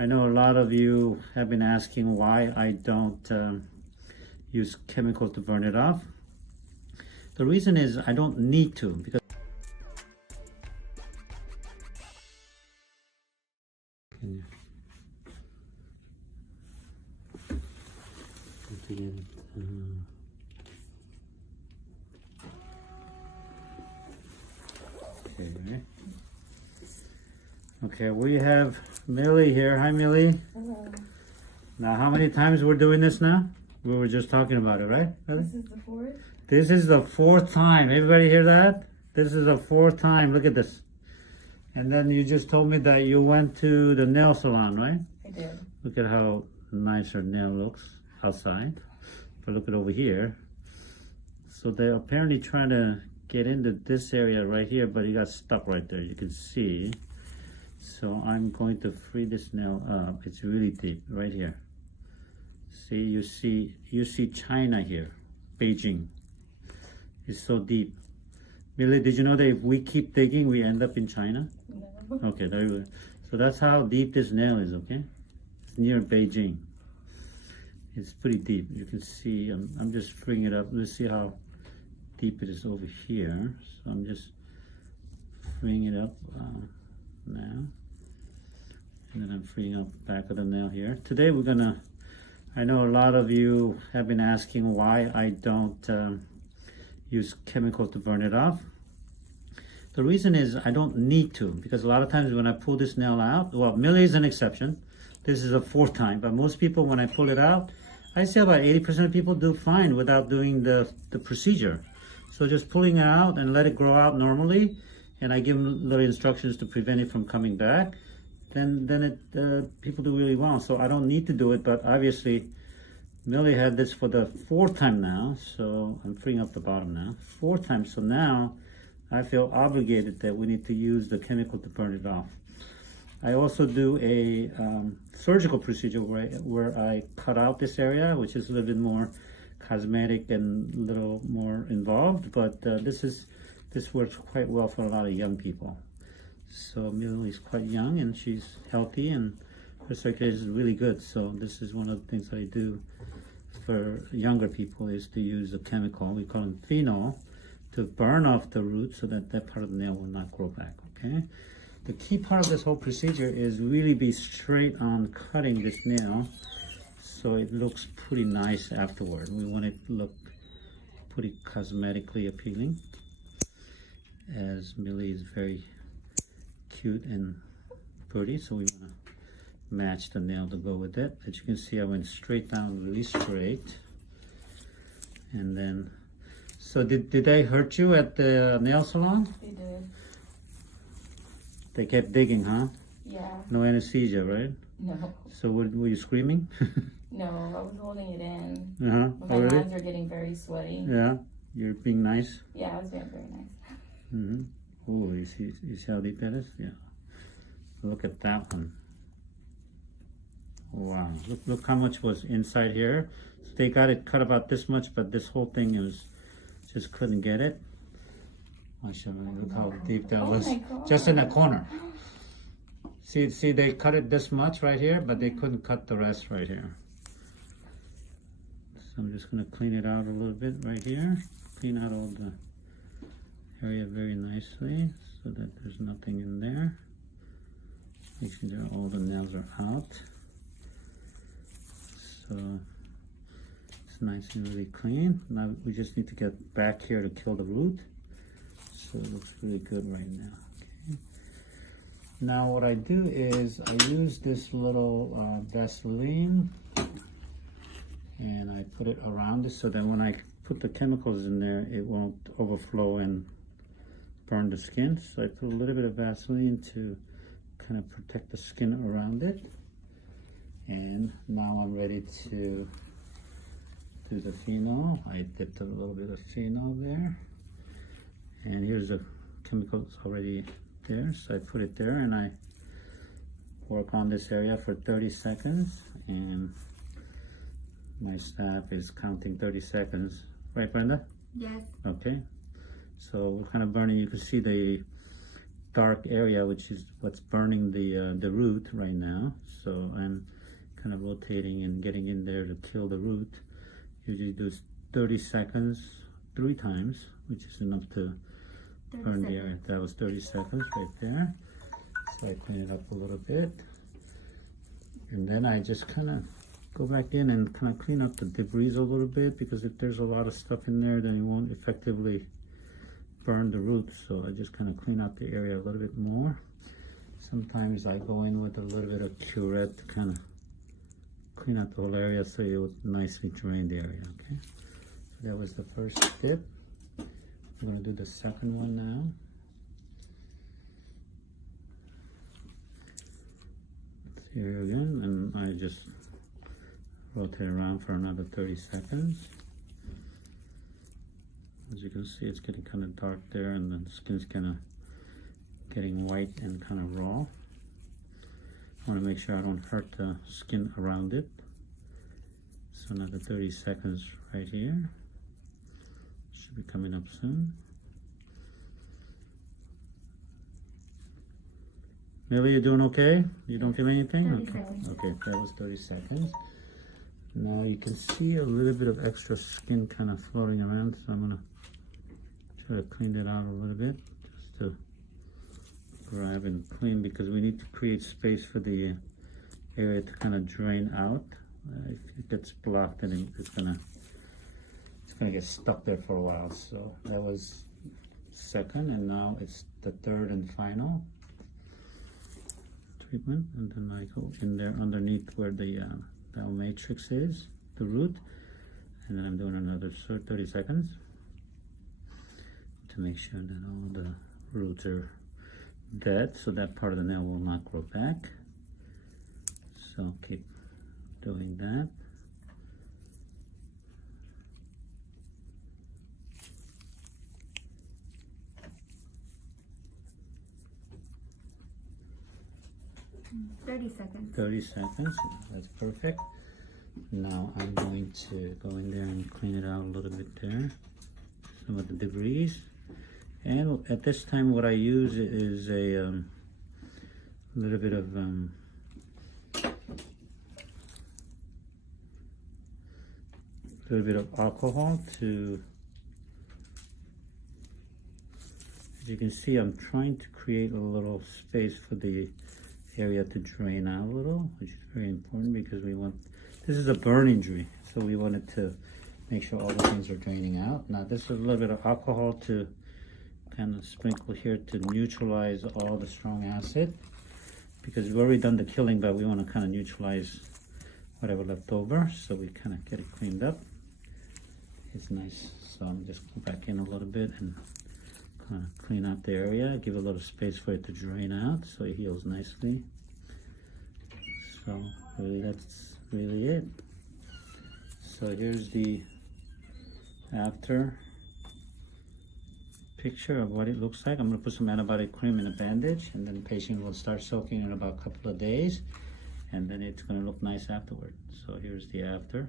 I know a lot of you have been asking why I don't use chemical to burn it off. The reason is I don't need to, because okay, we have Millie here. Hi, Millie. Hello. Now, how many times we're doing this now? We were just talking about it, right? This is the fourth? This is the fourth time. Everybody hear that? This is the fourth time. Look at this. And then you just told me that you went to the nail salon, right? I did. Look at how nice her nail looks outside. But look at over here. So they're apparently trying to get into this area right here, but it got stuck right there. You can see. So I'm going to free this nail up. It's really deep right here. See, you see China here, Beijing. It's so deep. Millie, did you know that if we keep digging, we end up in China? No. Okay, there you go. So that's how deep this nail is, okay? It's near Beijing. It's pretty deep. You can see, I'm just freeing it up. Let's see how deep it is over here. So I'm just freeing it up now. And then I'm freeing up the back of the nail here. Today we're gonna, I know a lot of you have been asking why I don't use chemical to burn it off. The reason is I don't need to, because a lot of times when I pull this nail out, well, Millie is an exception. This is the fourth time, but most people, when I pull it out, I say about 80% of people do fine without doing the procedure. So just pulling it out and let it grow out normally, and I give them little instructions to prevent it from coming back, then people do really well. So I don't need to do it, but obviously Millie had this for the fourth time now, so I'm freeing up the bottom now. Fourth time, so now I feel obligated that we need to use the chemical to burn it off. I also do a surgical procedure where I cut out this area, which is a little bit more cosmetic and a little more involved, but this works quite well for a lot of young people. So Millie is quite young and she's healthy and her circulation is really good. So this is one of the things I do for younger people, is to use a chemical, we call it phenol, to burn off the root so that that part of the nail will not grow back, okay? The key part of this whole procedure is really be straight on cutting this nail so it looks pretty nice afterward. We want it to look pretty cosmetically appealing, as Millie is very cute and pretty, so we want to match the nail to go with it. As you can see, I went straight down, really straight. And then, so did they hurt you at the nail salon? They did. They kept digging, huh? Yeah. No anesthesia, right? No. So were you screaming? No, I was holding it in. Uh-huh. But my hands are getting very sweaty. Yeah, you're being nice. Yeah, I was being very nice. Mm-hmm. Oh, you see how deep that is? Yeah. Look at that one. Wow, look how much was inside here. So they got it cut about this much, but this whole thing is just couldn't get it. Look how deep that was, just in the corner. See, they cut it this much right here, but they couldn't cut the rest right here. So I'm just gonna clean it out a little bit right here. Clean out all the area very nicely so that there's nothing in there. Make sure that all the nails are out. So it's nice and really clean. Now we just need to get back here to kill the root. So it looks really good right now. Okay. Now what I do is I use this little Vaseline and I put it around it so that when I put the chemicals in there, it won't overflow and burn the skin. So I put a little bit of Vaseline to kind of protect the skin around it. And now I'm ready to do the phenol. I dipped a little bit of phenol there. And here's the chemicals already there. So I put it there and I work on this area for 30 seconds. And my staff is counting 30 seconds. Right, Brenda? Yes. Okay. So we're kind of burning. You can see the dark area, which is what's burning the root right now. So I'm kind of rotating and getting in there to kill the root. Usually do 30 seconds 3 times, which is enough to burn the area. That was 30 seconds right there. So I clean it up a little bit, and then I just kind of go back in and kind of clean up the debris a little bit, because if there's a lot of stuff in there, then it won't effectively burn the roots. So I just kind of clean out the area a little bit more. Sometimes I go in with a little bit of curette to kind of clean out the whole area so it would nicely drain the area. Okay, so that was the first step. I'm going to do the second one now. Here again, and I just rotate around for another 30 seconds. As you can see, it's getting kind of dark there, and then the skin's kind of getting white and kind of raw. I want to make sure I don't hurt the skin around it. So another 30 seconds right here. Should be coming up soon. Millie, you doing okay? You don't feel anything? 30 Okay. seconds. Okay, that was 30 seconds. Now you can see a little bit of extra skin kind of floating around, so I'm gonna try to clean it out a little bit, just to grab and clean, because we need to create space for the area to kind of drain out. If it gets blocked, then it's gonna get stuck there for a while. So that was second, and now it's the third and final treatment. And then I go in there underneath where the matrix is, the root, and then I'm doing another 30 seconds to make sure that all the roots are dead, so that part of the nail will not grow back. So keep doing that. seconds. 30 seconds, that's perfect. Now I'm going to go in there and clean it out a little bit there, some of the debris. And at this time what I use is a little bit of alcohol to, as you can see, I'm trying to create a little space for the area to drain out a little, which is very important, because we want, this is a burn injury, so we wanted to make sure all the things are draining out. Now this is a little bit of alcohol to kind of sprinkle here to neutralize all the strong acid, because we've already done the killing, but we want to kind of neutralize whatever left over, so we kind of get it cleaned up. It's nice. So I'm just go back in a little bit and kind of clean out the area, give a little space for it to drain out so it heals nicely. So really, that's really it. So here's the after picture of what it looks like. I'm going to put some antibiotic cream in a bandage, and then the patient will start soaking in about a couple of days, and then it's going to look nice afterward. So here's the after.